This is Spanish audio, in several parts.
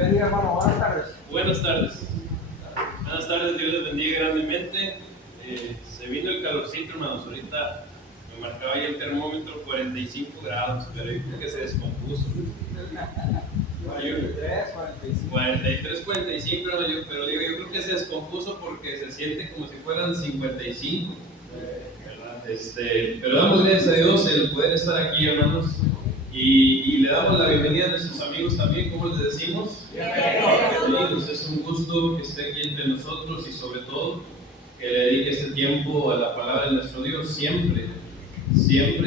bendiga, hermano. Buenas tardes. Buenas tardes. Buenas tardes, Dios les bendiga grandemente. Se vino el calorcito, hermanos. Ahorita me marcaba ahí el termómetro 45 grados, pero yo creo que se descompuso. 43, 45. 43, 45, pero digo, yo creo que se descompuso porque se siente como si fueran 55. ¿Verdad? Pero damos gracias a Dios el poder estar aquí, hermanos. Y le damos la bienvenida a nuestros amigos también, ¿cómo les decimos? Amigos, es un gusto que esté aquí entre nosotros y sobre todo que le dedique este tiempo a la palabra de nuestro Dios. Siempre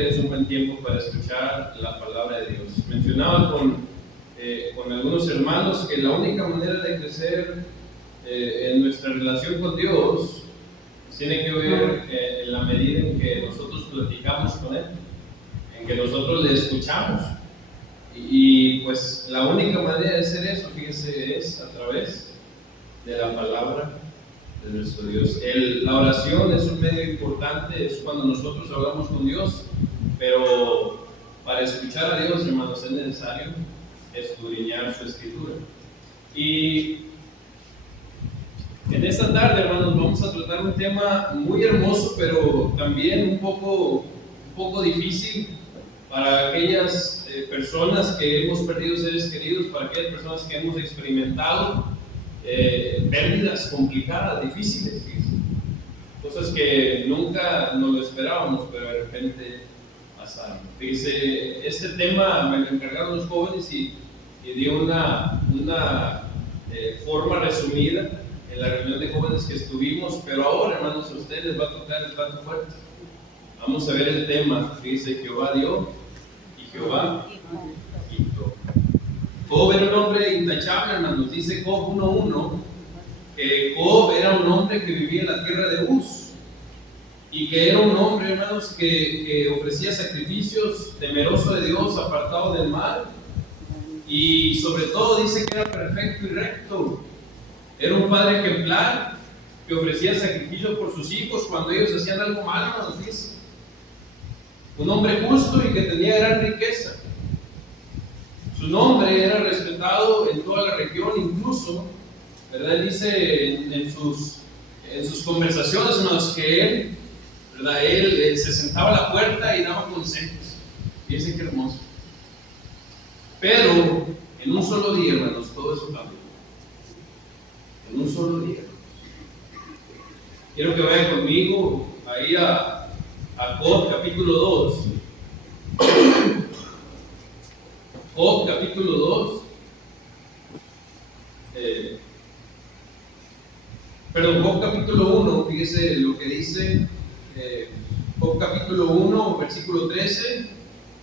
es un buen tiempo para escuchar la palabra de Dios. Mencionaba con algunos hermanos que la única manera de crecer en nuestra relación con Dios tiene que ver en la medida en que nosotros platicamos con Él, en que nosotros le escuchamos. Y pues la única manera de hacer eso, fíjense, es a través de la palabra de nuestro Dios. La oración es un medio importante, es cuando nosotros hablamos con Dios, pero para escuchar a Dios, hermanos, es necesario escudriñar su escritura. Y en esta tarde, hermanos, vamos a tratar un tema muy hermoso, pero también un poco difícil para aquellas personas que hemos perdido seres queridos, para aquellas personas que hemos experimentado pérdidas complicadas, difíciles, cosas que nunca nos lo esperábamos, pero de repente pasaron. Fíjense, este tema me lo encargaron los jóvenes y di una forma resumida en la reunión de jóvenes que estuvimos, pero ahora, hermanos, a ustedes les va a tocar el plato fuerte. Vamos a ver el tema. Dice: Jehová dio y Jehová quitó. Job era un hombre intachable, hermanos. Dice Job 1:1 que Job era un hombre que vivía en la tierra de Uz y que era un hombre, hermanos, que ofrecía sacrificios, temeroso de Dios, apartado del mal, y sobre todo dice que era perfecto y recto. Era un padre ejemplar que ofrecía sacrificios por sus hijos cuando ellos hacían algo malo, hermanos, dice. Un hombre justo y que tenía gran riqueza. Su nombre era respetado en toda la región, incluso, ¿verdad? Él dice en sus conversaciones, hermanos, que él, ¿verdad? Él se sentaba a la puerta y daba consejos. Fíjense qué hermoso. Pero en un solo día, hermanos, todo eso cambió. En un solo día. Quiero que vayan conmigo ahí a Job capítulo 2. Job capítulo 2. Job capítulo 1, fíjese lo que dice Job capítulo 1, versículo 13.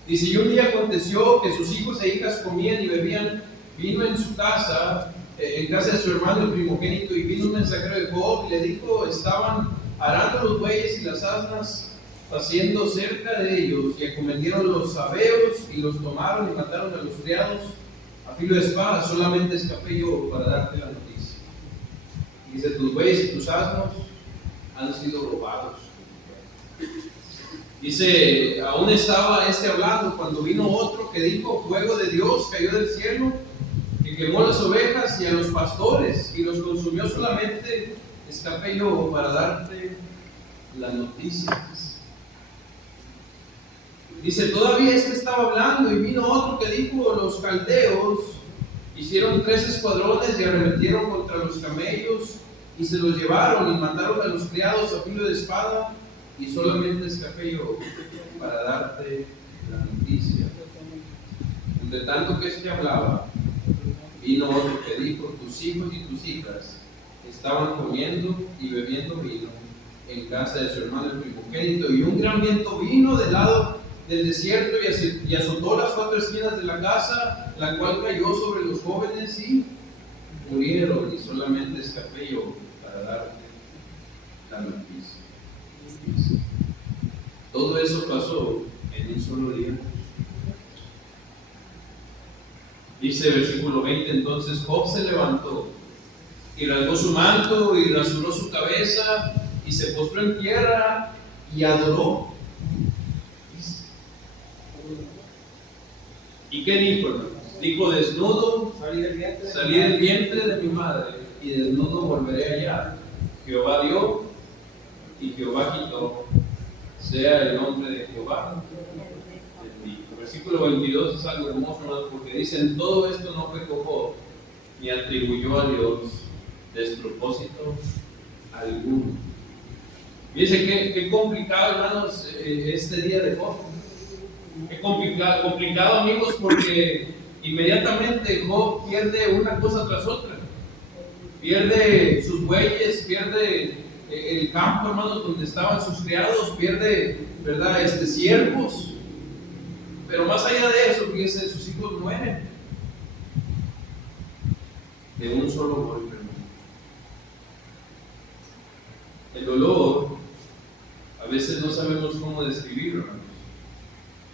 Dice: y un día aconteció que sus hijos e hijas comían y bebían vino en su casa, en casa de su hermano el primogénito, y vino un mensajero de Job y le dijo: estaban arando los bueyes y las asnas haciendo cerca de ellos, y acometieron los sabeos y los tomaron y mataron a los criados a filo de espada. Solamente escapé yo para darte la noticia. Dice: tus bueyes y tus asnos han sido robados. Dice: aún estaba hablando cuando vino otro que dijo: fuego de Dios cayó del cielo y quemó las ovejas y a los pastores y los consumió. Solamente escapé yo para darte la noticia. Dice: todavía estaba hablando y vino otro que dijo: los caldeos hicieron 3 escuadrones y arremetieron contra los camellos y se los llevaron y mataron a los criados a filo de espada, y solamente escapé yo para darte la noticia. Entre tanto que hablaba, vino otro que dijo: tus hijos y tus hijas estaban comiendo y bebiendo vino en casa de su hermano el primogénito, y un gran viento vino del lado del desierto y azotó las 4 esquinas de la casa, la cual cayó sobre los jóvenes y murieron, y solamente escapé yo para darte la noticia. Todo eso pasó en un solo día. Dice versículo 20: entonces Job se levantó y rasgó su manto y rasuró su cabeza y se postró en tierra y adoró. ¿Y qué dijo, hermanos? Dijo: desnudo Salí del vientre salí del vientre de mi madre, y desnudo volveré allá. Jehová dio y Jehová quitó. Sea el nombre de Jehová bendito. El versículo 22 es algo hermoso, hermanos, porque dicen: todo esto no pecó Job, ni atribuyó a Dios despropósito alguno. Fíjense qué complicado, hermanos, este día de Job. Qué complicado, amigos, porque inmediatamente Job pierde una cosa tras otra. Pierde sus bueyes, pierde el campo, hermanos, donde estaban sus criados, pierde, ¿verdad?, siervos. Pero más allá de eso, fíjense, sus hijos mueren de un solo golpe. El dolor, a veces no sabemos cómo describirlo, hermanos.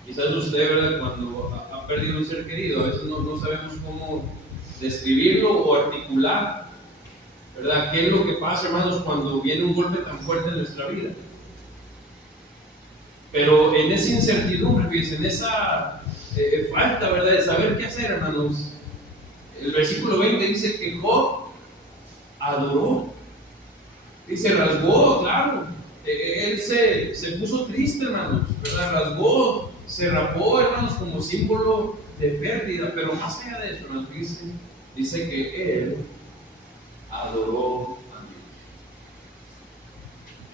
Quizás usted, ¿verdad?, cuando ha perdido un ser querido, a veces no sabemos cómo describirlo o articular, ¿verdad?, qué es lo que pasa, hermanos, cuando viene un golpe tan fuerte en nuestra vida. Pero en esa incertidumbre, fíjense, en esa falta, ¿verdad?, de saber qué hacer, hermanos, el versículo 20 dice que Job adoró. Dice: rasgó, claro. Él se puso triste, hermanos, ¿verdad? Rasgó, se rapó, hermanos, como símbolo de pérdida. Pero más allá de eso, hermanos, dice que él adoró a Dios.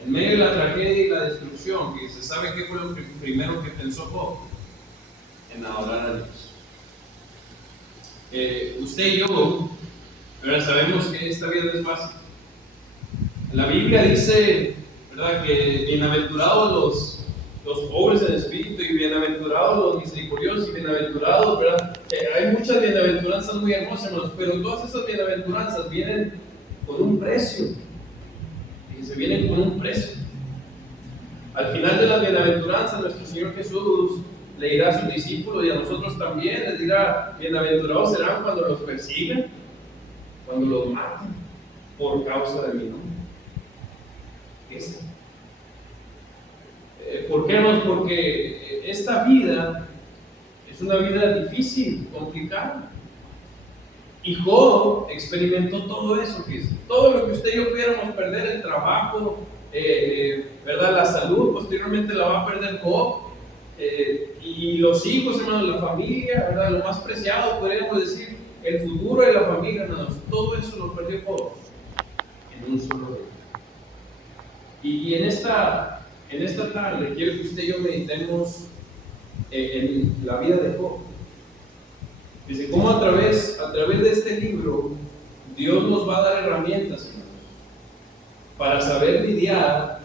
En medio de la tragedia y la destrucción, que se sabe qué fue lo primero que pensó Job: en adorar a Dios. Usted y yo, ¿verdad?, sabemos que esta vida no es fácil. La Biblia dice, ¿verdad?, que bienaventurados los pobres en espíritu, y bienaventurados los misericordiosos, y bienaventurados, ¿verdad? Hay muchas bienaventuranzas muy hermosas, hermanos, pero todas esas bienaventuranzas vienen con un precio. Y se vienen con un precio. Al final de las bienaventuranzas, nuestro Señor Jesús le dirá a sus discípulos, y a nosotros también, les dirá: bienaventurados serán cuando los persigan, cuando los maten por causa de mi nombre. ¿Por qué, hermanos? Porque esta vida es una vida difícil, complicada. Y Job experimentó todo eso, fíjense. Todo lo que usted y yo pudiéramos perder: el trabajo, ¿verdad?, la salud, posteriormente la va a perder Job. Y los hijos, hermanos, la familia, ¿verdad?, lo más preciado, podríamos decir, el futuro de la familia, hermanos, todo eso lo perdió Job en un solo día. Y en esta tarde quiero que usted y yo meditemos en la vida de Job. Dice cómo a través de este libro Dios nos va a dar herramientas, hermanos, para saber lidiar,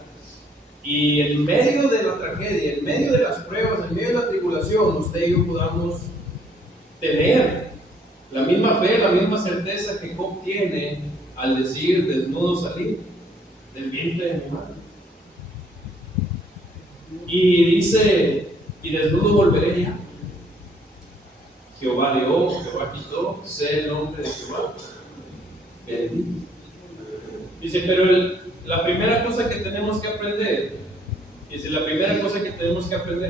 y en medio de la tragedia, en medio de las pruebas, en medio de la tribulación, usted y yo podamos tener la misma fe, la misma certeza que Job tiene al decir: desnudo salí del vientre de mi madre. Y dice: y desnudo volveré ya. Jehová dio, Jehová quitó, sea el nombre de Jehová bendito. Dice: pero la primera cosa que tenemos que aprender,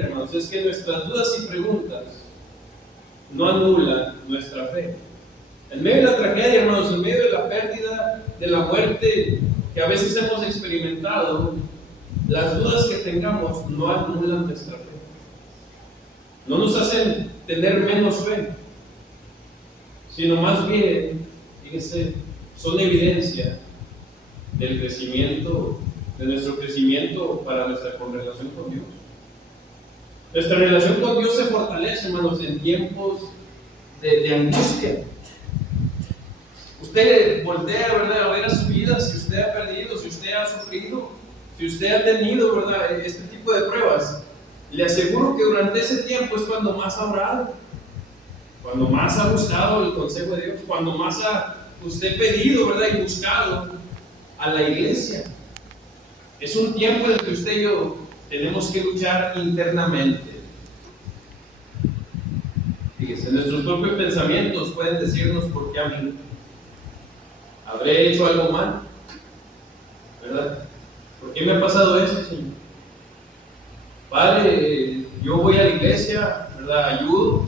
hermanos, es que nuestras dudas y preguntas no anulan nuestra fe. En medio de la tragedia, hermanos, en medio de la pérdida, de la muerte que a veces hemos experimentado, las dudas que tengamos no anulan nuestra fe. No nos hacen tener menos fe, sino más bien, fíjense, son evidencia del crecimiento, de nuestro crecimiento para nuestra relación con Dios. Nuestra relación con Dios se fortalece, hermanos, en tiempos de angustia. Usted voltea, ¿verdad?, a ver a su vida, si usted ha perdido, si usted ha sufrido, si usted ha tenido, ¿verdad?, este tipo de pruebas. Le aseguro que durante ese tiempo es cuando más ha orado, cuando más ha buscado el consejo de Dios, cuando más ha usted pedido, ¿verdad?, y buscado a la iglesia. Es un tiempo en el que usted y yo tenemos que luchar internamente. Fíjese, nuestros propios pensamientos pueden decirnos: ¿por qué a mí? ¿Habré hecho algo mal? ¿Verdad? ¿Por qué me ha pasado esto, Señor? Padre, yo voy a la iglesia, ¿verdad?, ayudo,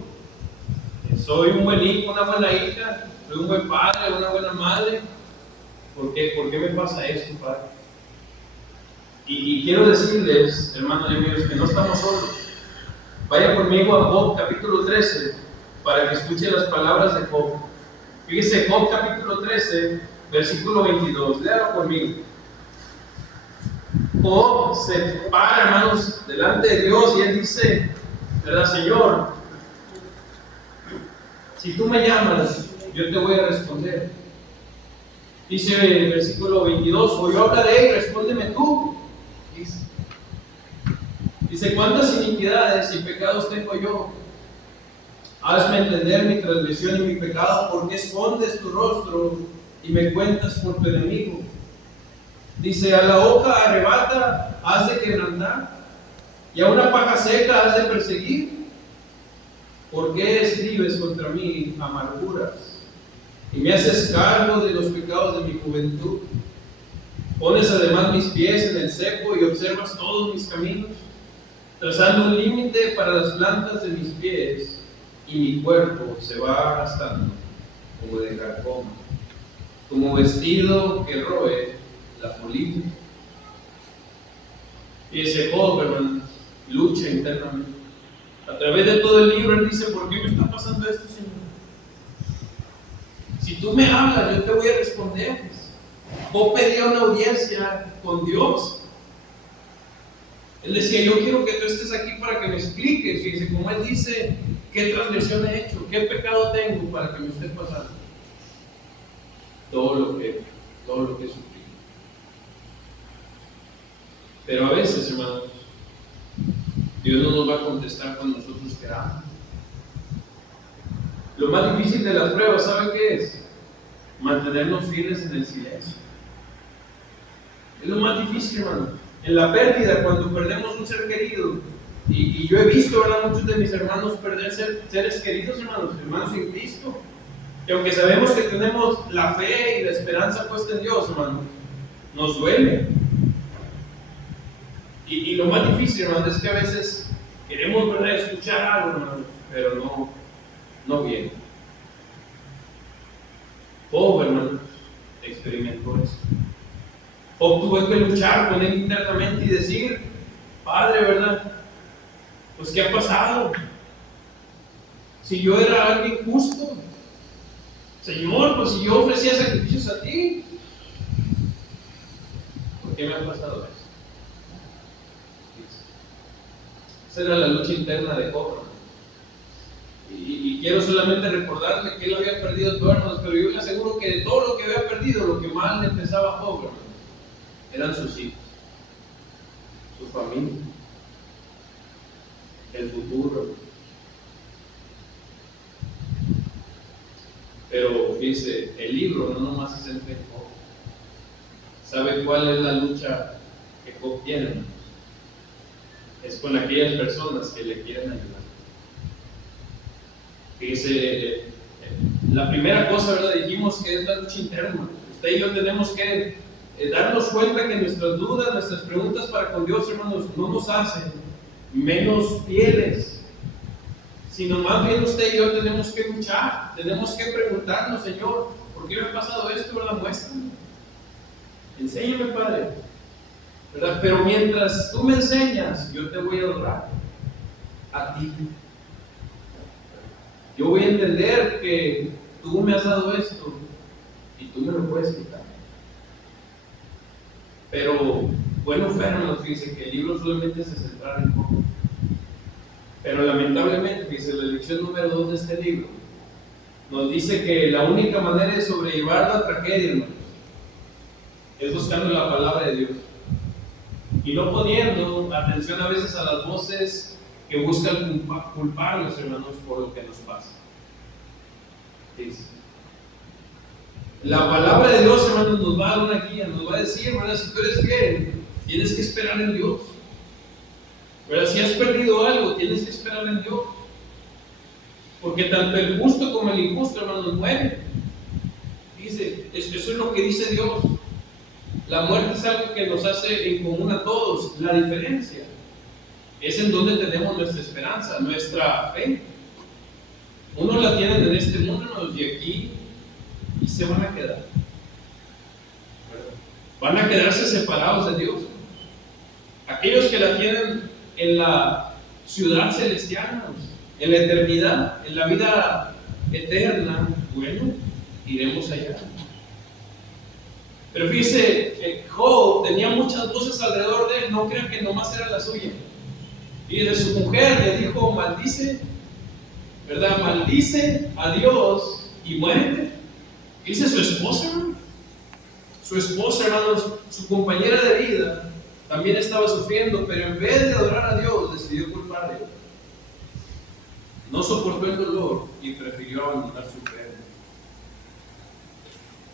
soy un buen hijo, una buena hija, soy un buen padre, una buena madre. ¿Por qué me pasa esto, Padre? Y quiero decirles, hermanos y amigos, que no estamos solos. Vaya conmigo a Job capítulo 13 para que escuchen las palabras de Job. Fíjese, Job capítulo 13, versículo 22. Léalo conmigo. Job se para, hermanos, delante de Dios y él dice, ¿verdad, Señor? Si tú me llamas, yo te voy a responder. Dice el versículo 22, o yo hablaré y respóndeme tú. Dice, ¿cuántas iniquidades y pecados tengo yo? Hazme entender mi transgresión y mi pecado, porque escondes tu rostro y me cuentas por tu enemigo. Dice, a la hoja arrebata has de quebrantar, y a una paja seca has de perseguir. ¿Por qué escribes contra mí amarguras? Y me haces cargo de los pecados de mi juventud. Pones además mis pies en el cepo y observas todos mis caminos, trazando un límite para las plantas de mis pies, y mi cuerpo se va gastando como de carcoma, como vestido que roe la polilla. Y ese Job, hermano, lucha internamente. A través de todo el libro él dice, ¿por qué me está pasando esto, Señor? Si tú me hablas, yo te voy a responder. Job pedía una audiencia con Dios. Él decía, yo quiero que tú estés aquí para que me expliques. Fíjense, como él dice, ¿qué transgresión he hecho? ¿Qué pecado tengo para que me esté pasando? Todo lo que sufrí. Pero a veces, hermanos, Dios no nos va a contestar cuando nosotros queramos. Lo más difícil de las pruebas, ¿saben qué es? Mantenernos fieles en el silencio. Es lo más difícil, hermano. En la pérdida, cuando perdemos un ser querido, y yo he visto, ¿verdad?, muchos de mis hermanos perder seres queridos, hermanos en Cristo. Y aunque sabemos que tenemos la fe y la esperanza puesta en Dios, hermanos, nos duele. Y lo más difícil, hermanos, es que a veces queremos, ¿verdad?, escuchar algo, hermanos, pero no viene. Job, hermanos, experimentó eso. Job tuvo que luchar con él internamente y decir, Padre, ¿verdad? Pues, ¿qué ha pasado? Si yo era alguien justo, Señor, pues si yo ofrecía sacrificios a ti, ¿por qué me ha pasado eso? Esa era la lucha interna de Job. Y quiero solamente recordarle que él había perdido todo, hermanos, pero yo le aseguro que de todo lo que había perdido, lo que más le pesaba a Job, hermanos, eran sus hijos, su familia, el futuro. Pero fíjense, el libro no nomás se centra en Job. ¿Sabe cuál es la lucha que Job tiene, hermanos? Es con aquellas personas que le quieren ayudar. Fíjese, la primera cosa, ¿verdad? Dijimos que es la lucha interna. Usted y yo tenemos que darnos cuenta que nuestras dudas, nuestras preguntas para con Dios, hermanos, no nos hacen menos fieles, sino más bien usted y yo tenemos que luchar, tenemos que preguntarnos, Señor, ¿por qué me ha pasado esto? ¿Verdad? Muéstrame, enséñame, Padre, ¿verdad? Pero mientras tú me enseñas, yo te voy a adorar a ti. Yo voy a entender que tú me has dado esto y tú me lo puedes quitar. Pero, bueno, hermanos, fíjense que el libro solamente se centra en Job. Pero lamentablemente, fíjense, la lección número 2 de este libro nos dice que la única manera de sobrellevar la tragedia, hermanos, es buscando la palabra de Dios. Y no poniendo atención a veces a las voces que buscan culparnos, hermanos, por lo que nos pasa. Dice, la palabra de Dios, hermanos, nos va a dar una guía, nos va a decir, ¿verdad? Si tú eres fiel, tienes que esperar en Dios, ¿verdad? Si has perdido algo, tienes que esperar en Dios, porque tanto el justo como el injusto, hermanos, mueren. Dice, eso es lo que dice Dios. La muerte es algo que nos hace en común a todos. La diferencia es en donde tenemos nuestra esperanza, nuestra fe. Unos la tienen en este mundo, hermanos, y aquí, y se van a quedar. Van a quedarse separados de Dios. Aquellos que la tienen en la ciudad celestial, hermanos, en la eternidad, en la vida eterna, bueno, iremos allá. Pero fíjese, Job tenía muchas voces alrededor de él, no crean que nomás era la suya. Y de su mujer le dijo, maldice, ¿verdad? Maldice a Dios y muérete. Dice su esposa, hermano. Su esposa, hermanos, su compañera de vida, también estaba sufriendo, pero en vez de adorar a Dios, decidió culpar a Dios. No soportó el dolor y prefirió abandonar su fe.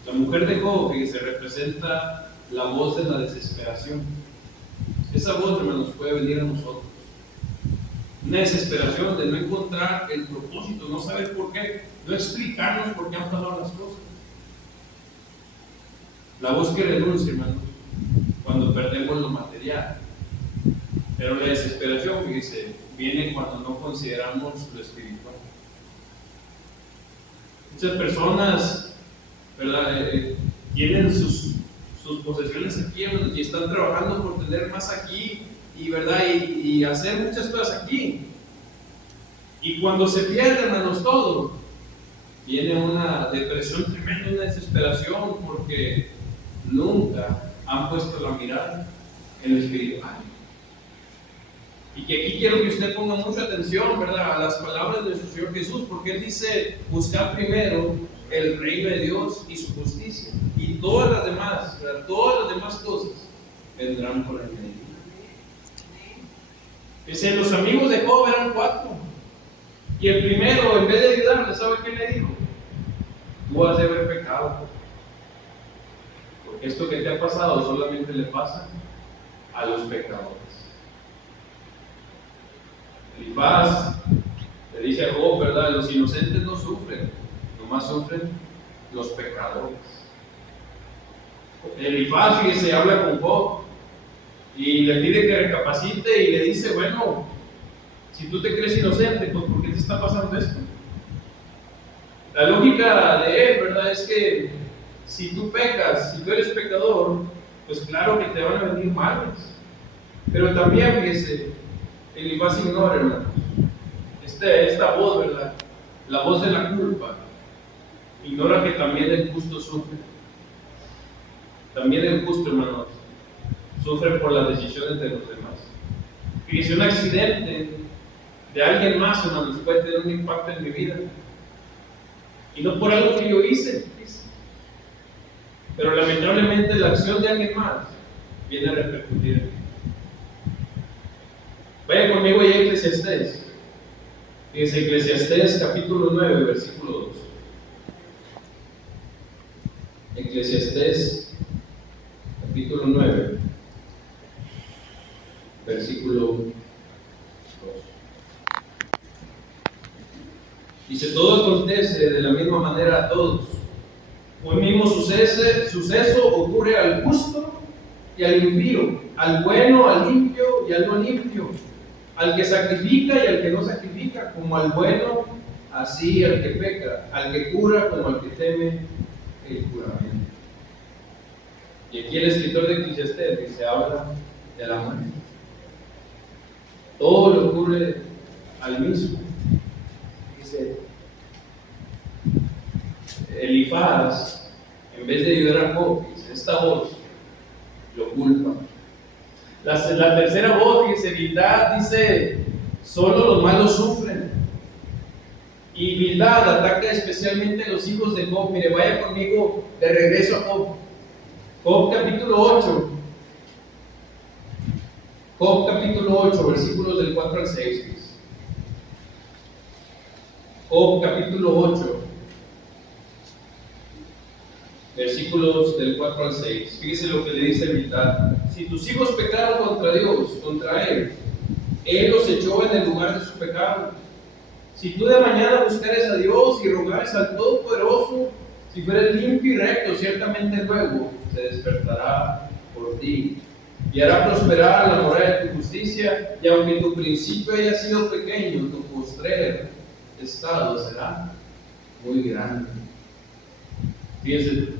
La mujer de Job, que se representa la voz de la desesperación. Esa voz, hermanos, puede venir a nosotros. Una desesperación de no encontrar el propósito, no saber por qué, no explicarnos por qué han pasado las cosas. La voz que renuncia, hermanos, cuando perdemos lo material. Pero la desesperación, fíjese, viene cuando no consideramos lo espiritual. Muchas personas, ¿verdad? Tienen sus posesiones aquí, hermanos, y están trabajando por tener más aquí, y, ¿verdad? Y hacer muchas cosas aquí. Y cuando se pierde, hermanos, todo, viene una depresión tremenda, una desesperación, porque nunca han puesto la mirada en lo espiritual. Y que aquí quiero que usted ponga mucha atención, ¿verdad?, a las palabras de nuestro Señor Jesús, porque Él dice, buscad primero el reino de Dios y su justicia, y todas las demás, ¿verdad?, todas las demás cosas vendrán por el medio. Dice, los amigos de Job eran 4, y el primero, en vez de ayudarle, ¿sabe qué le dijo? Tú has de haber pecado, porque esto que te ha pasado solamente le pasa a los pecadores. Elifaz le dice a Job, ¿verdad? Los inocentes no sufren, nomás sufren los pecadores. Elifaz, fíjese, habla con Job y le pide que recapacite y le dice, bueno, si tú te crees inocente, pues ¿por qué te está pasando esto? La lógica de él, ¿verdad?, es que si tú pecas, si tú eres pecador, pues claro que te van a venir males. Pero también, fíjese, Elifaz ignora, hermano, esta voz, ¿verdad?, la voz de la culpa. Ignora que también el justo sufre. También el justo, hermanos, sufre por las decisiones de los demás. Fíjese, un accidente de alguien más, hermanos, puede tener un impacto en mi vida. Y no por algo que yo hice. Pero lamentablemente la acción de alguien más viene a repercutir en mí. Vaya conmigo ya a Eclesiastés. Fíjense, Eclesiastés capítulo 9, versículo 2. Eclesiastés capítulo 9, versículo 2. Dice, todo acontece de la misma manera a todos. Un mismo suceso ocurre al justo y al impío, al bueno, al limpio y al no limpio, al que sacrifica y al que no sacrifica, como al bueno, así al que peca, al que cura como al que teme el juramento. Y aquí el escritor de Eclesiastés dice, habla de la muerte. Todo le ocurre al mismo. Dice, Elifaz, en vez de ayudar a Job, dice, esta voz lo culpa. La tercera voz, dice, Bildad, dice, solo los malos sufren. Y Bildad ataca especialmente a los hijos de Job. Mire, vaya conmigo de regreso a Job. Job capítulo 8. Job capítulo 8, versículos del 4 al 6. Job capítulo 8, versículos del 4 al 6. Fíjese lo que le dice Bildad. Si tus hijos pecaron contra Dios, contra Él los echó en el lugar de su pecado. Si tú de mañana buscares a Dios y rogares al Todopoderoso, si fueres limpio y recto, ciertamente luego se despertará por ti y hará prosperar la morada de tu justicia, y aunque tu principio haya sido pequeño, tu postrer estado será muy grande. Fíjense,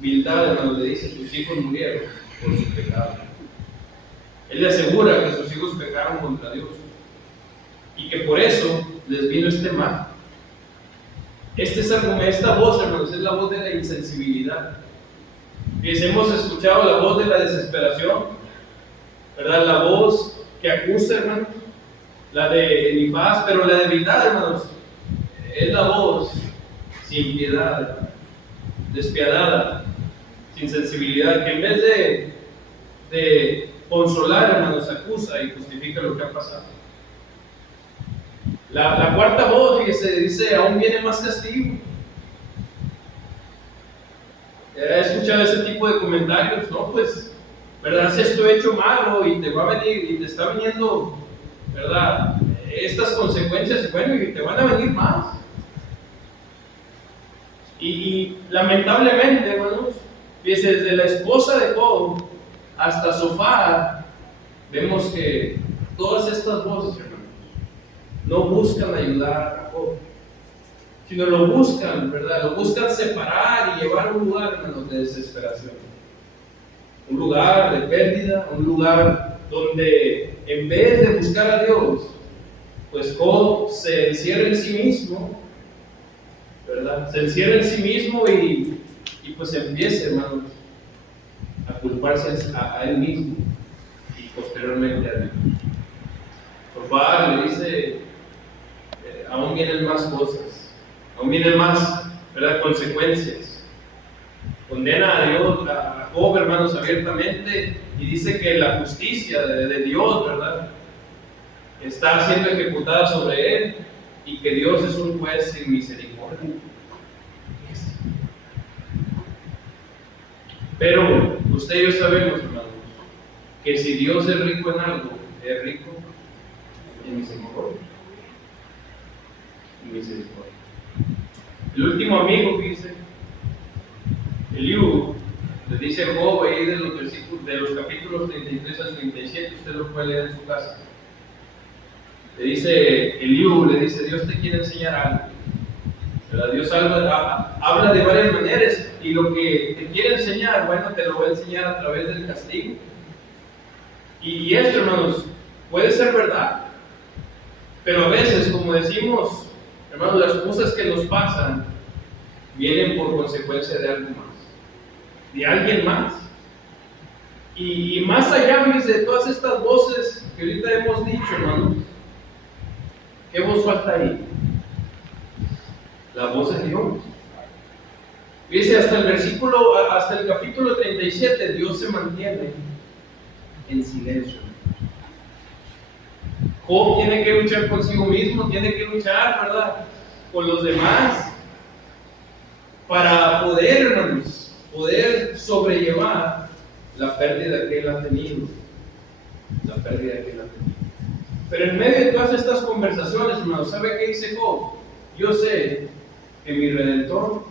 Bildad, hermano, le dice: sus hijos murieron por su pecado. Él le asegura que sus hijos pecaron contra Dios y que por eso les vino este mal. Esta voz, hermanos, es la voz de la insensibilidad. Fíjense, hemos escuchado la voz de la desesperación, ¿verdad? La voz que acusa, hermanos, la de Elifaz, pero la de Bildad, hermanos, es la voz sin piedad, despiadada, sin sensibilidad, que en vez de consolar, hermanos, acusa y justifica lo que ha pasado. La cuarta voz, fíjese, dice: aún viene más castigo. He escuchado ese tipo de comentarios: no, pues, ¿verdad? Has esto hecho malo y te va a venir, y te está viniendo, ¿verdad?, estas consecuencias, bueno, y te van a venir más. Y lamentablemente, hermanos, fíjense, desde la esposa de Job hasta Sofar, vemos que todas estas voces, hermanos, no buscan ayudar a Job, sino lo buscan, ¿verdad? Lo buscan separar y llevar a un lugar, hermanos, de desesperación, un lugar de pérdida, un lugar donde en vez de buscar a Dios, pues Job se encierra en sí mismo, ¿verdad? Se encierra en sí mismo y pues empieza, hermanos, a culparse a él mismo y posteriormente a Dios. Sofar le dice: aún vienen más cosas, aún vienen más, ¿verdad?, consecuencias. Condena a Dios, a Job, hermanos, abiertamente, y dice que la justicia de Dios, ¿verdad?, está siendo ejecutada sobre él, y que Dios es un juez sin misericordia. Pero usted y yo sabemos, hermanos, que si Dios es rico en algo, es rico en misericordia. En misericordia. El último amigo, dice Eliú, le dice a Job ahí de los versículos, de los capítulos 33 al 37, usted lo puede leer en su casa. Le dice Eliú, le dice: Dios te quiere enseñar algo, ¿verdad? Dios habla de varias maneras, y lo que te quiere enseñar, bueno, te lo va a enseñar a través del castigo. Y esto, hermanos, puede ser verdad, pero a veces, como decimos, hermanos, las cosas que nos pasan vienen por consecuencia de algo más, de alguien más. Y más allá, fíjense, de todas estas voces que ahorita hemos dicho, hermanos, ¿qué voz falta ahí? La voz de Dios. Fíjense, hasta el capítulo 37, Dios se mantiene en silencio. Job tiene que luchar consigo mismo, tiene que luchar, ¿verdad?, con los demás, para poder, hermanos, poder sobrellevar la pérdida que él ha tenido. La pérdida que él ha tenido. Pero en medio de todas estas conversaciones, hermanos, ¿sabe qué dice Job? Yo sé que mi Redentor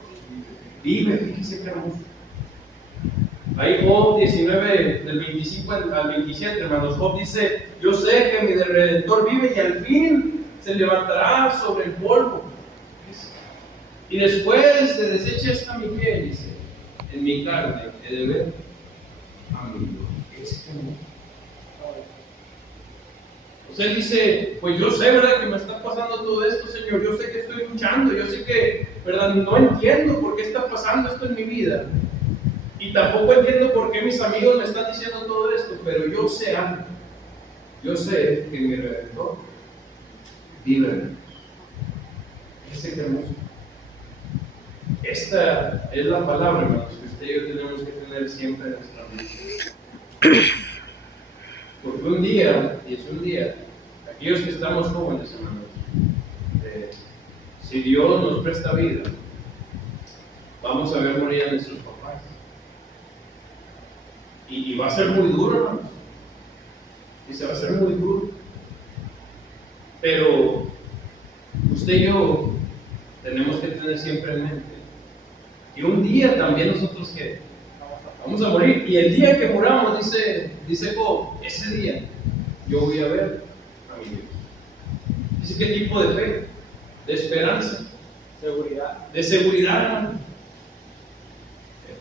vive. Fíjese qué hermoso. Ahí Job 19, del 25 al 27, hermanos, Job dice: yo sé que mi Redentor vive y al fin se levantará sobre el polvo. Y después de deshecha esta mi piel, dice, en mi carne he de ver a mi Dios. Fíjese qué hermoso. O sea, él dice: pues yo sé, ¿verdad?, que me está pasando todo esto, Señor. Yo sé que estoy luchando, yo sé que, ¿verdad?, no entiendo por qué está pasando esto en mi vida. Y tampoco entiendo por qué mis amigos me están diciendo todo esto, pero yo sé algo. Yo sé que mi Redentor vive en Dios. Fíjese qué hermoso. Esta es la palabra, hermanos, que usted y yo tenemos que tener siempre en nuestra mente. Porque un día, y es un día, aquellos que estamos jóvenes, hermanos, si Dios nos presta vida, vamos a ver morir a nuestros papás. Y va a ser muy duro, hermanos. Y se va a hacer muy duro. Pero usted y yo tenemos que tener siempre en mente que un día también nosotros que vamos a morir. Y el día que muramos, dice Job, ese día yo voy a ver a mi Dios. Dice: ¿qué tipo de fe? de esperanza, Seguridad. de seguridad, hermano.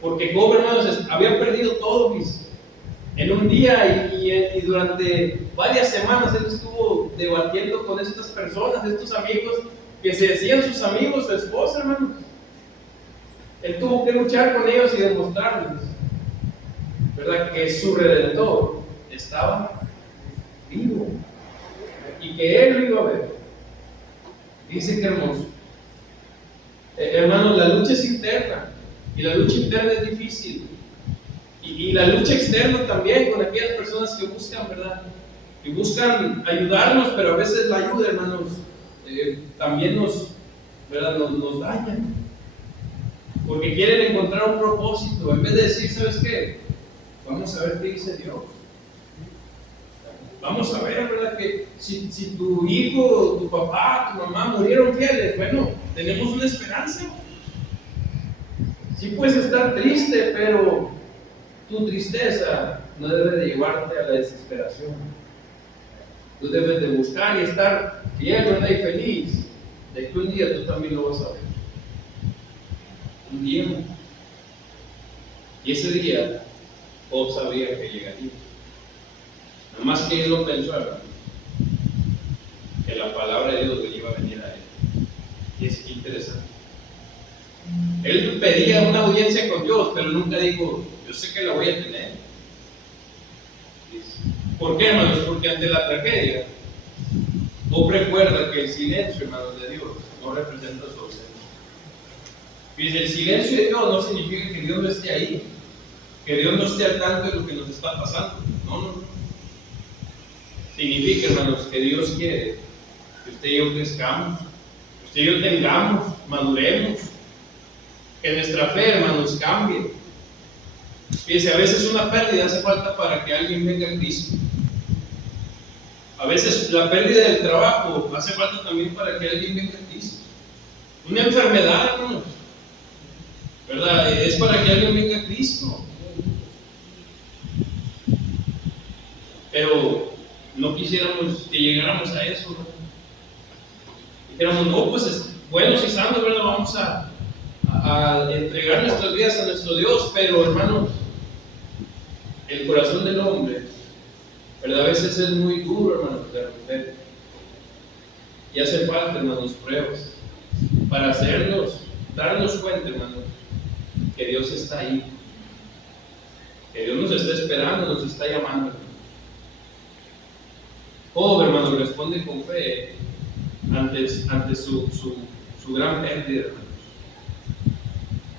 Porque Job, hermanos, había perdido todo, en un día y durante varias semanas él estuvo debatiendo con estas personas, estos amigos que se decían sus amigos, su esposa, hermanos. Él tuvo que luchar con ellos y demostrarles, ¿verdad?, que su Redentor estaba vivo y que él lo iba a ver. Dice que hermoso. Hermanos, la lucha es interna y la lucha interna es difícil. Y la lucha externa también con aquellas personas que buscan, ¿verdad? Que buscan ayudarnos, pero a veces la ayuda, hermanos, también ¿verdad?, nos daña. Porque quieren encontrar un propósito. En vez de decir, ¿sabes qué? Vamos a ver qué dice Dios. Vamos a ver, ¿verdad?, que si tu hijo, tu papá, tu mamá murieron fieles, bueno, tenemos una esperanza. Sí puedes estar triste, pero tu tristeza no debe de llevarte a la desesperación. Tú debes de buscar y estar fiel, ¿verdad?, y feliz de que un día tú también lo vas a ver. Un día. Y ese día, Job sabía que llegaría. Nada más que él lo pensó, ¿verdad?, que la palabra de Dios le iba a venir a él. Y es interesante. Él pedía una audiencia con Dios, pero nunca dijo, yo sé que la voy a tener. ¿Por qué, hermanos? Porque ante la tragedia, Job recuerda que el silencio, hermanos, de Dios no representa su ausencia. Y el silencio de Dios no significa que Dios no esté ahí, que Dios no esté al tanto de lo que nos está pasando. No. Significa, hermanos, que Dios quiere que usted y yo crezcamos, que usted y yo tengamos, maduremos, que nuestra fe, hermanos, cambie. Fíjense, a veces una pérdida hace falta para que alguien venga a Cristo. A veces la pérdida del trabajo hace falta también para que alguien venga a Cristo. Una enfermedad, hermanos, ¿verdad?, es para que alguien venga a Cristo. Pero no quisiéramos que llegáramos a eso, ¿no? Dijéramos, no, pues es buenos y sanos, ¿verdad?, vamos a entregar nuestras vidas a nuestro Dios, pero hermanos, el corazón del hombre, ¿verdad?, a veces es muy duro, hermanos, de romper. Y hace falta, hermanos, pruebas para darnos cuenta, hermanos, que Dios está ahí, que Dios nos está esperando, nos está llamando. Job, hermanos, responde con fe ante su gran pérdida, hermanos.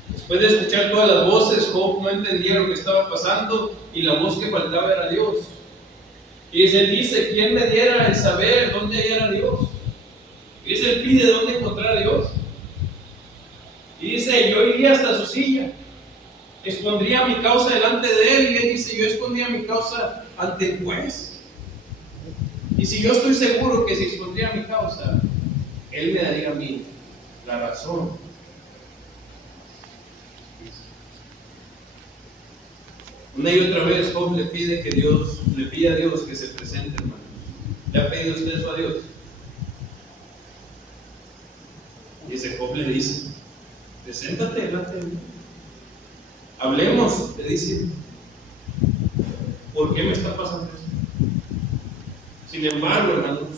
Después de escuchar todas las voces, Job no entendía lo que estaba pasando y la voz que faltaba era Dios. Y él dice, ¿quién me diera el saber dónde hallar a Dios? Y él pide dónde encontrar a Dios. Y dice, yo iría hasta su silla, expondría mi causa delante de él. Y él dice, yo expondría mi causa ante el juez. Y si yo estoy seguro que si expondría mi causa, él me daría a mí la razón. Una y otra vez Job le pide a Dios que se presente, hermano. ¿Le ha pedido usted eso a Dios? Y ese Job le dice, preséntate delante de mí. Hablemos, le dice, ¿por qué me está pasando esto? Sin embargo, hermanos,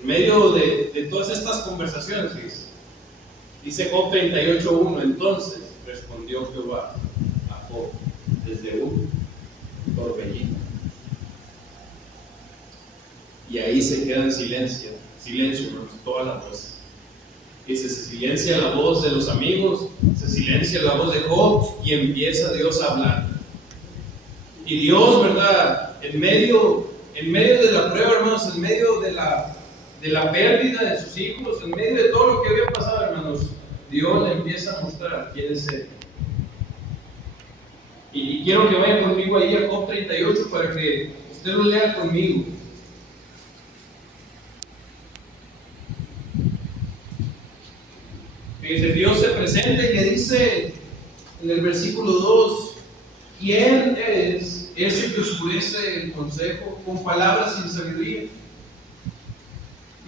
en medio de todas estas conversaciones, dice Job 38:1, entonces respondió Jehová a Job desde un torbellino. Y ahí se queda en silencio, hermanos, todas las voces. Dice, se silencia la voz de los amigos, se silencia la voz de Job y empieza Dios a hablar. Y Dios, ¿verdad?, en medio de la prueba, hermanos, en medio de la pérdida de sus hijos, en medio de todo lo que había pasado, hermanos, Dios le empieza a mostrar quién es Él. Y quiero que vaya conmigo ahí a Job 38 para que usted lo lea conmigo. Fíjese, Dios se presenta y le dice en el versículo 2, ¿quién es ese que oscurece el consejo con palabras sin sabiduría?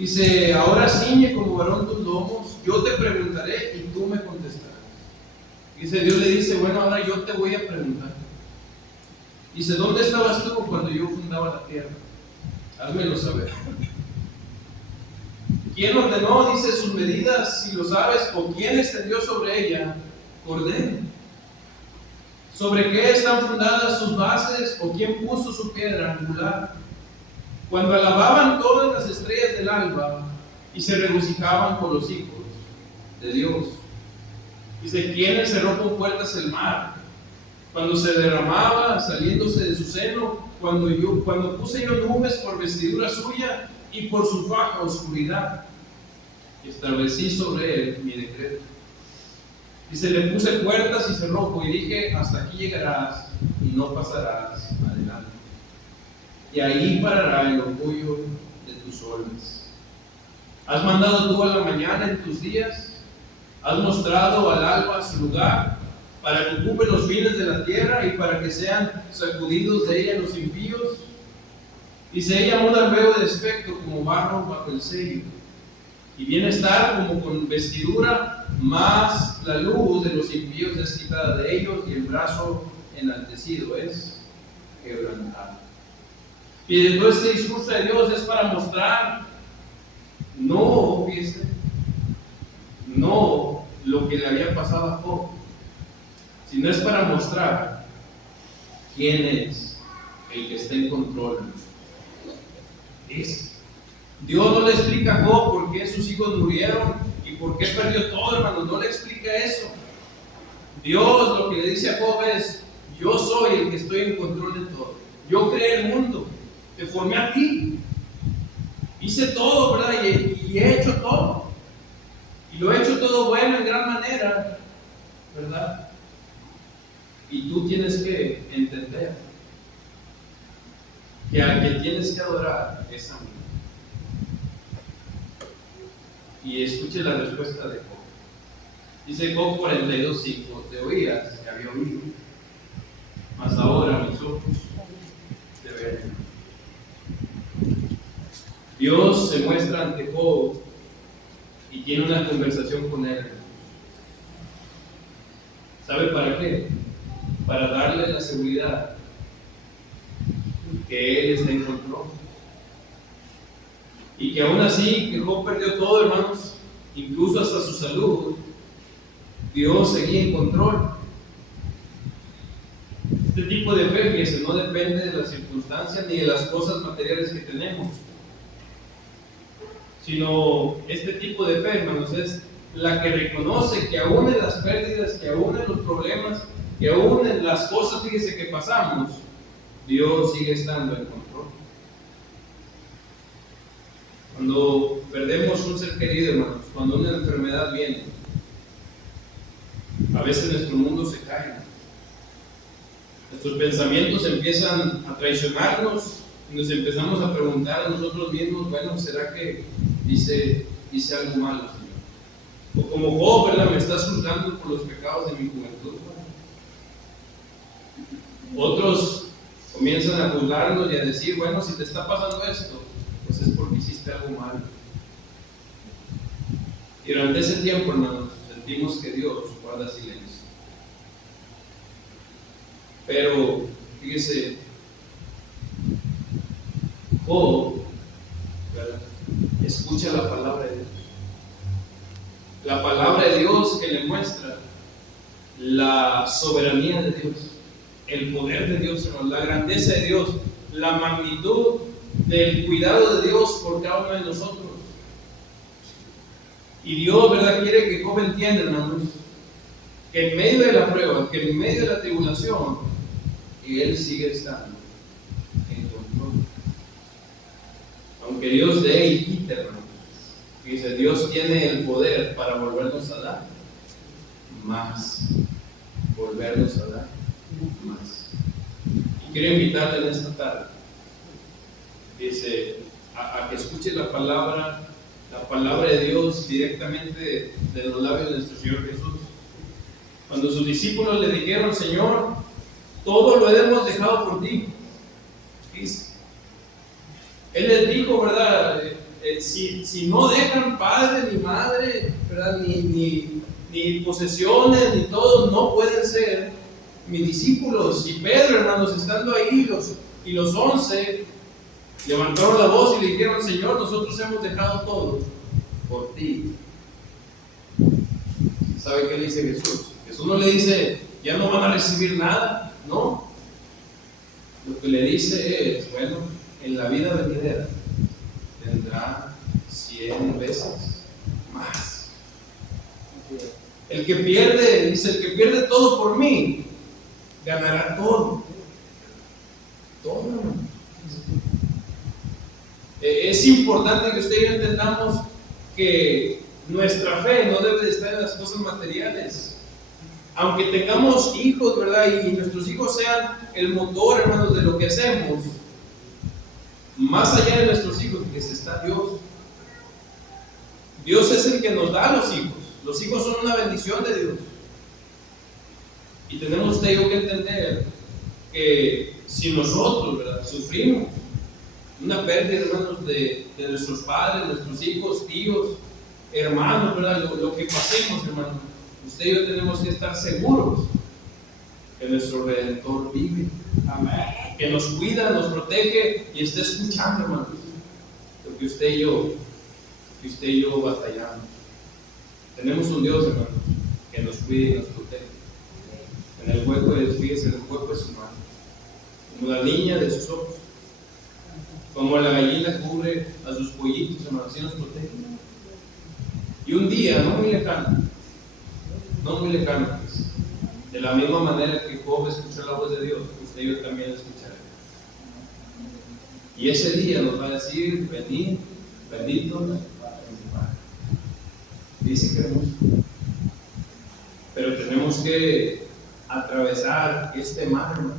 Dice, ahora ciñe como varón tus lomos, yo te preguntaré y tú me contestarás. Dice, Dios le dice, bueno, ahora yo te voy a preguntar. Dice, ¿dónde estabas tú cuando yo fundaba la tierra? Házmelo saber. ¿Quién ordenó, dice, sus medidas, si lo sabes, o quién extendió sobre ella? Ordena. ¿Sobre qué están fundadas sus bases, o quién puso su piedra angular? Cuando alababan todas las estrellas del alba y se regocijaban con los hijos de Dios. Dice, ¿quién cerró con puertas el mar? Cuando se derramaba saliéndose de su seno, cuando puse yo nubes por vestidura suya y por su faja oscuridad, y establecí sobre él mi decreto. Dice, le puse puertas y cerrojo y dije, hasta aquí llegarás y no pasarás adelante. Y ahí parará el orgullo de tus olas. ¿Has mandado tú a la mañana en tus días? ¿Has mostrado al alba su lugar para que ocupe los fines de la tierra y para que sean sacudidos de ella los impíos? Dice, ella muda luego de aspecto como barro bajo el sello, y viene a estar como con vestidura, mas la luz de los impíos es quitada de ellos y el brazo enaltecido es quebrantado. Y todo este discurso de Dios es para mostrar, no, fíjese, no lo que le había pasado a Job, sino es para mostrar quién es el que está en control. Dios no le explica a Job por qué sus hijos murieron y por qué perdió todo, hermano. No le explica eso. Dios lo que le dice a Job es: yo soy el que estoy en control de todo. Yo creé el mundo, te formé a ti, hice todo, ¿verdad? Y he hecho todo. Y lo he hecho todo bueno en gran manera, ¿verdad? Y tú tienes que entender que al que tienes que adorar es a mí. Y escuche la respuesta de Job. Dice Job 42:5: te oías que había oído, mas ahora mis ojos te ven. Dios se muestra ante Job y tiene una conversación con él. ¿Sabe para qué? Para darle la seguridad que Él está en control. Y que aún así, que Job perdió todo, hermanos, incluso hasta su salud, Dios seguía en control. Este tipo de fe, que no depende de las circunstancias ni de las cosas materiales que tenemos, sino este tipo de fe, hermanos, es la que reconoce que aún en las pérdidas, que aún en los problemas, que aún en las cosas, fíjese, que pasamos, Dios sigue estando en control. Cuando perdemos un ser querido, hermanos, cuando una enfermedad viene, a veces nuestro mundo se cae. Nuestros pensamientos empiezan a traicionarnos y nos empezamos a preguntar a nosotros mismos: bueno, ¿será que hice algo malo, Señor? O como Job, ¿verdad? Me estás juzgando por los pecados de mi juventud. Otros comienzan a juzgarnos y a decir: bueno, si te está pasando esto, pues es porque hiciste algo malo. Y durante ese tiempo, hermanos, sentimos que Dios guarda silencio. Pero, fíjese, Job, ¿verdad?, escucha la palabra de Dios. La palabra de Dios que le muestra la soberanía de Dios, el poder de Dios, hermanos, la grandeza de Dios, la magnitud del cuidado de Dios por cada uno de nosotros. Y Dios, ¿verdad?, quiere que Job entienda, hermanos, que en medio de la prueba, que en medio de la tribulación, Él sigue estando en control. Aunque Dios dé y quite, hermanos, dice, Dios tiene el poder para volvernos a dar más. Volvernos a dar más. Y quiero invitarle en esta tarde, dice, a que escuche la palabra de Dios directamente de los labios de nuestro Señor Jesús. Cuando sus discípulos le dijeron: Señor, todo lo hemos dejado por ti, dice, Él les dijo, ¿verdad?, si no dejan padre ni madre, ¿verdad? Ni posesiones, ni todo, no pueden ser mis discípulos. Y Pedro, hermanos, estando ahí, y los 11 levantaron la voz y le dijeron: Señor, nosotros hemos dejado todo por ti. ¿Sabe qué le dice Jesús? Jesús no le dice: ya no van a recibir nada. No. Lo que le dice es: bueno, en la vida venidera tendrá 100 veces más. El que pierde, dice, el que pierde todo por mí, ganará todo. Todo. Es importante que usted y yo entendamos que nuestra fe no debe de estar en las cosas materiales. Aunque tengamos hijos, ¿verdad? Y nuestros hijos sean el motor, hermanos, de lo que hacemos, más allá de nuestros hijos, que está Dios. Dios es el que nos da a los hijos. Los hijos son una bendición de Dios. Y tenemos usted y yo que entender que si nosotros, ¿verdad?, sufrimos una pérdida, hermanos, de nuestros padres, nuestros hijos, tíos, hermanos, ¿verdad? Lo que pasemos, hermanos, usted y yo tenemos que estar seguros que nuestro Redentor vive. Amén. Que nos cuida, nos protege y está escuchando, hermanos, lo que usted y yo batallamos. Tenemos un Dios, hermanos, que nos cuida y nos protege. En el hueco de sus pies, en el hueco de su mano, como la niña de sus ojos, como la gallina cubre a sus pollitos, hermanos, así nos protege. Y un día, no muy lejano, pues, de la misma manera que Job escuchó la voz de Dios, usted y yo también la escucharemos. Y ese día nos va a decir: venid, bendito mi Padre. Dice que hermoso. Pero tenemos que atravesar este mar, hermano.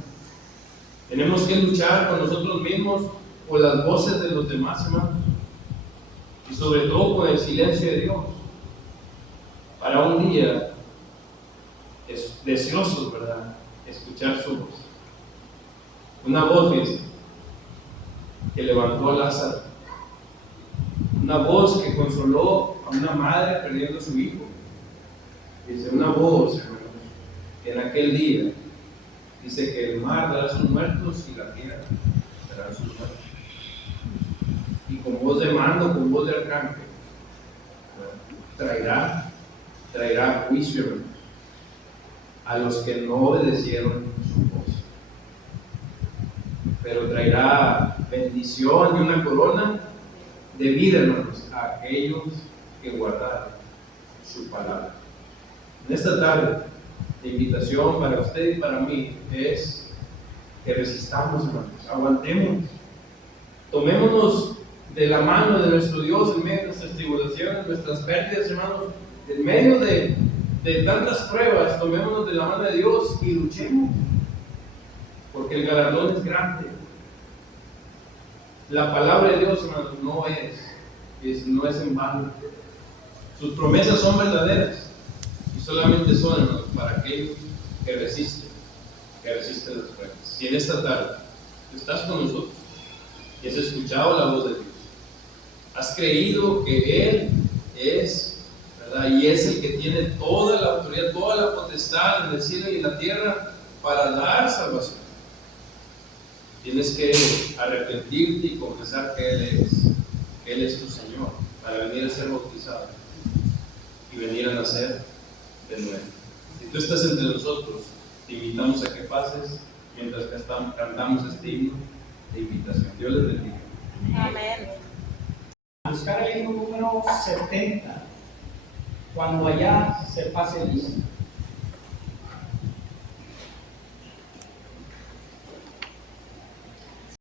Tenemos que luchar con nosotros mismos, con las voces de los demás, hermanos, y sobre todo con el silencio de Dios, para un día deseosos, ¿verdad?, escuchar su voz. Una voz, dice, que levantó a Lázaro, una voz que consoló a una madre perdiendo a su hijo. Dice, una voz, hermano, que en aquel día dice que el mar dará sus muertos y la tierra dará sus muertos. Y con voz de mando, con voz de arcángel, traerá juicio, hermanos, a los que no obedecieron su voz. Pero traerá bendición y una corona de vida, hermanos, a aquellos que guardaron su palabra. En esta tarde, la invitación para usted y para mí es que resistamos, hermanos, aguantemos, tomémonos de la mano de nuestro Dios en medio de nuestras tribulaciones, nuestras pérdidas, hermanos, en medio de tantas pruebas, tomémonos de la mano de Dios y luchemos, porque el galardón es grande. La palabra de Dios, hermanos, no es en vano. Sus promesas son verdaderas y solamente son, hermanos, para aquellos que resisten las pruebas. Si en esta tarde estás con nosotros y has escuchado la voz de Dios, has creído que Él es, ¿verdad?, y es el que tiene toda la autoridad, toda la potestad en el cielo y en la tierra para dar salvación, tienes que arrepentirte y confesar que Él es tu Señor, para venir a ser bautizado y venir a nacer de nuevo. Si tú estás entre nosotros, te invitamos a que pases mientras cantamos este himno de invitación. Dios les bendiga. Amén. Buscar el himno número 70, cuando allá se pase listo.